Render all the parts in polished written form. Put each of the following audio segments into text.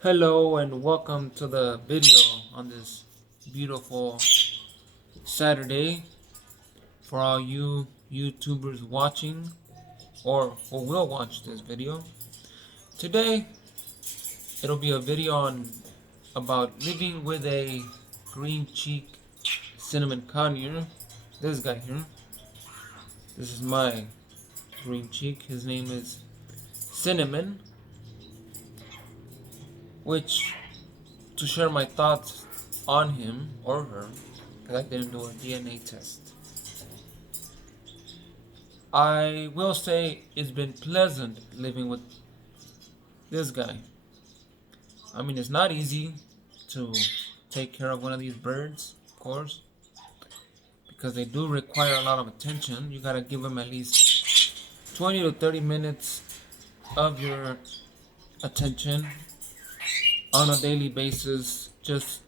Hello and welcome to the video on this beautiful Saturday for all you YouTubers watching or who will watch this video. Today it'll be a video on about living with a green cheek cinnamon conure. This guy here. This is my green cheek. His name is Cinnamon, which to share my thoughts on him or her, because I didn't do a DNA test. I will say it's been pleasant living with this guy. I mean, it's not easy to take care of one of these birds, of course, because they do require a lot of attention. You gotta give them at least 20 to 30 minutes of your attention on a daily basis, just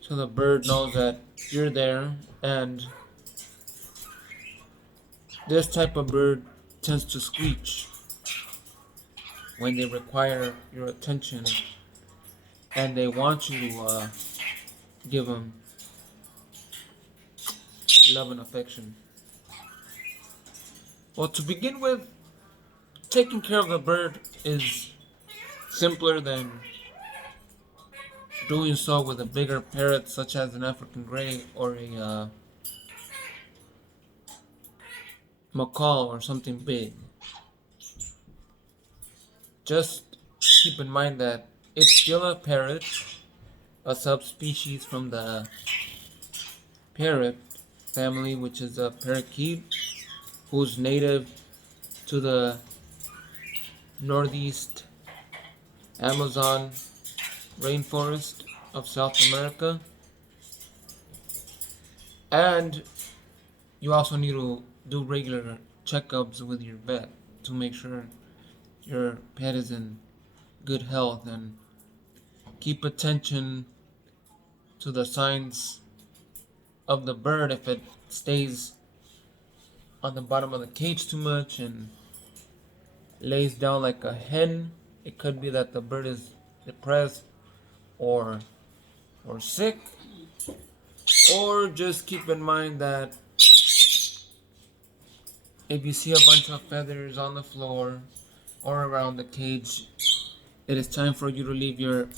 so the bird knows that you're there. And this type of bird tends to screech when they require your attention and they want you to give them love and affection. Well, to begin with, taking care of the bird is simpler than doing so with a bigger parrot such as an African gray or a macaw or something big. Just keep in mind that it's still a parrot, a subspecies from the parrot family, which is a parakeet, who's native to the northeast Amazon rainforest of South America. And you also need to do regular checkups with your vet to make sure your pet is in good health, and keep attention to the signs of the bird. If it stays on the bottom of the cage too much and lays down like a hen, it could be that the bird is depressed or sick. Or just keep in mind that if you see a bunch of feathers on the floor or around the cage, it is time for you to leave your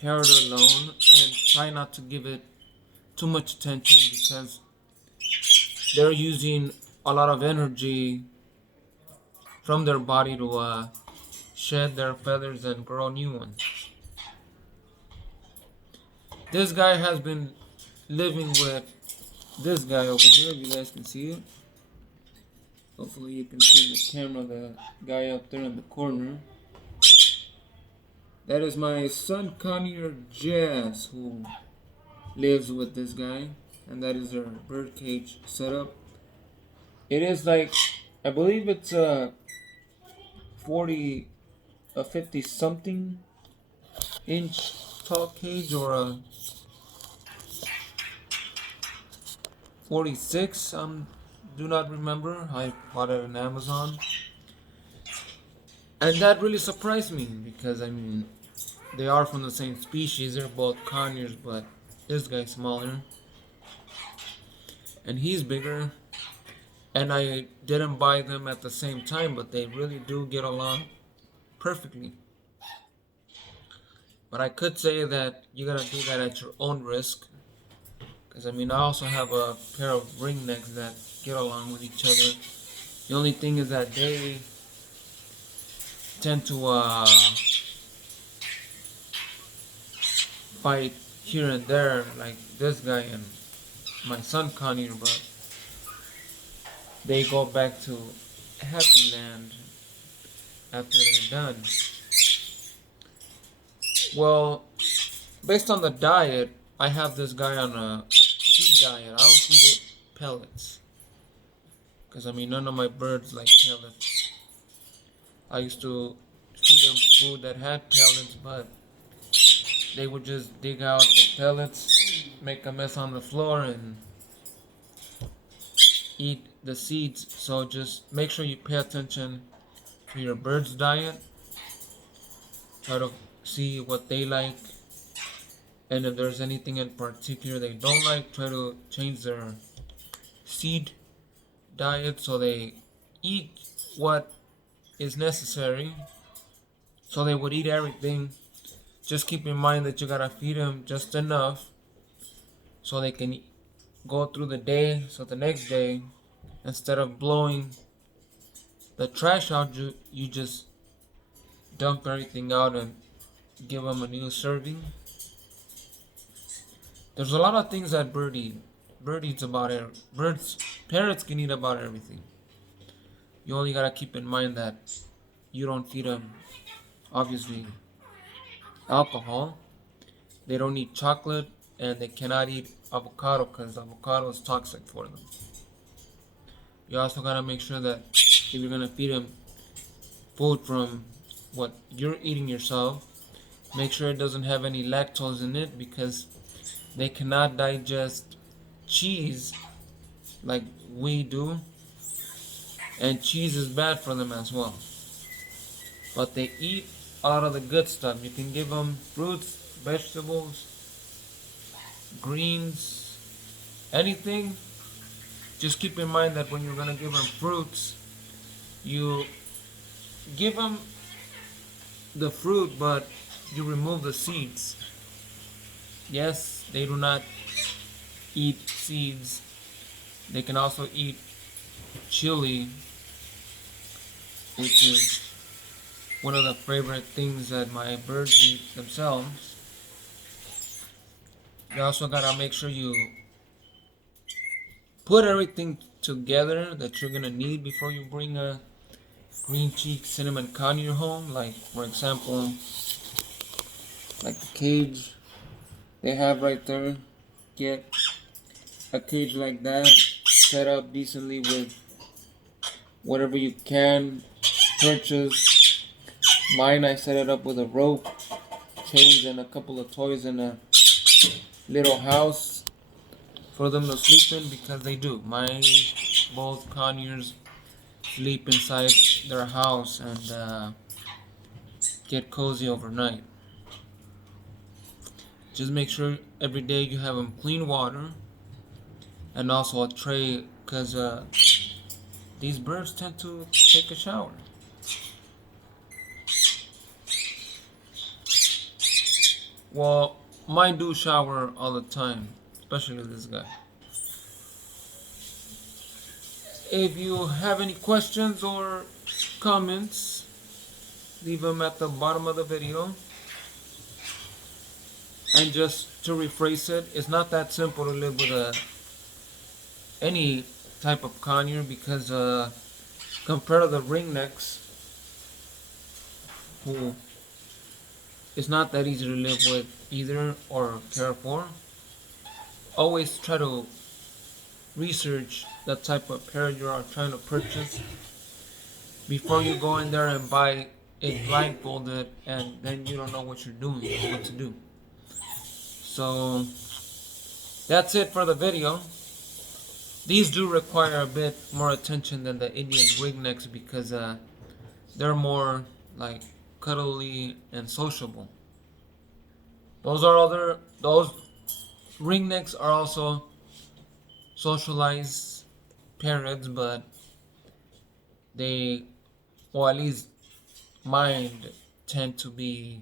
parrot alone and try not to give it too much attention, because they're using a lot of energy from their body to shed their feathers and grow new ones. This guy has been living with this guy over here. You guys can see it. Hopefully you can see in the camera the guy up there in the corner. That is my son Conure Jazz, who lives with this guy, and that is their bird cage setup. It is like, I believe it's a 50 something inch tall cage, or a 46. Do not remember. I bought it on Amazon, and that really surprised me, because I mean, they are from the same species. They're both conures, but this guy's smaller and he's bigger. And I didn't buy them at the same time, but they really do get along perfectly. But I could say that you gotta do that at your own risk, because I mean, I also have a pair of ringnecks that get along with each other. The only thing is that they tend to fight here and there, like this guy and my son Connie, but they go back to Happy Land after they're done. Well, based on the diet, I have this guy on a feed diet. I don't feed it pellets, because I mean, none of my birds like pellets. I used to feed them food that had pellets, but they would just dig out the pellets, make a mess on the floor, and eat the seeds. So just make sure you pay attention to your bird's diet. Try to see what they like, and if there's anything in particular they don't like, try to change their seed diet so they eat what is necessary. So they would eat everything. Just keep in mind that you gotta feed them just enough so they can go through the day. So the next day, instead of blowing the trash out, you just dump everything out and give them a new serving. There's a lot of things that bird eat. Bird eats about it. Parrots can eat about everything. You only gotta keep in mind that you don't feed them, obviously, alcohol. They don't eat chocolate, and they cannot eat avocado because avocado is toxic for them. You also gotta make sure that if you're gonna feed them food from what you're eating yourself, make sure it doesn't have any lactose in it because they cannot digest cheese like we do, and cheese is bad for them as well. But they eat out of the good stuff. You can give them fruits, vegetables, greens, anything. Just keep in mind that when you're gonna give them fruits, you give them the fruit, but you remove the seeds. Yes, they do not eat seeds. They can also eat chili, which is one of the favorite things that my birds eat themselves. You also gotta make sure you put everything together that you're gonna need before you bring a green cheek cinnamon conure home. Like, for example, like the cage they have right there. Get a cage like that, set up decently with whatever you can purchase. Mine, I set it up with a rope, chains, and a couple of toys in a little house for them to sleep in because they do. My both conures sleep inside their house and get cozy overnight. Just make sure every day you have them clean water and also a tray because these birds tend to take a shower. Well, mine do shower all the time, especially this guy. If you have any questions or comments, leave them at the bottom of the video. And just to rephrase it, it's not that simple to live with any type of conure because compared to the ringnecks, who it's not that easy to live with either or care for. Always try to research the type of parrot you are trying to purchase before you go in there and buy it blindfolded and then you don't know what you're doing or what to do. So that's it for the video. These do require a bit more attention than the Indian ringnecks because they're more like cuddly and sociable. Those ringnecks are also socialized parrots, but they, or at least mine, tend to be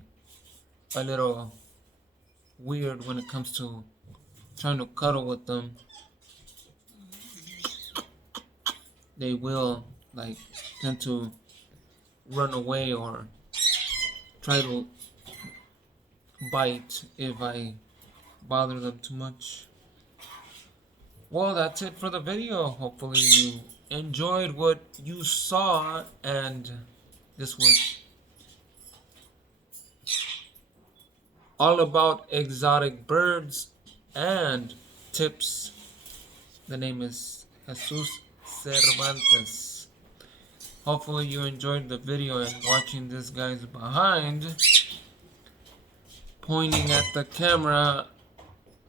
a little weird when it comes to trying to cuddle with them. They will like tend to run away or try to bite if I bother them too much. Well, that's it for the video. Hopefully you enjoyed what you saw, and this was all about exotic birds and tips. The name is Jesus Cervantes. Hopefully you enjoyed the video and watching this guy's behind pointing at the camera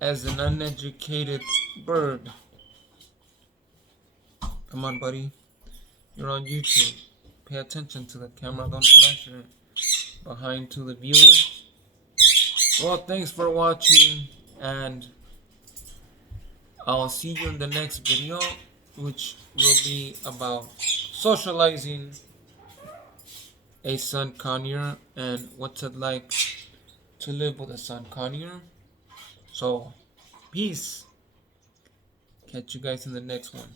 as an uneducated bird. Come on, buddy. You're on YouTube. Pay attention to the camera. Don't flash it behind to the viewers. Well, thanks for watching, and I'll see you in the next video, which will be about socializing a sun conure and what's it like to live with a sun conure. So, peace. Catch you guys in the next one.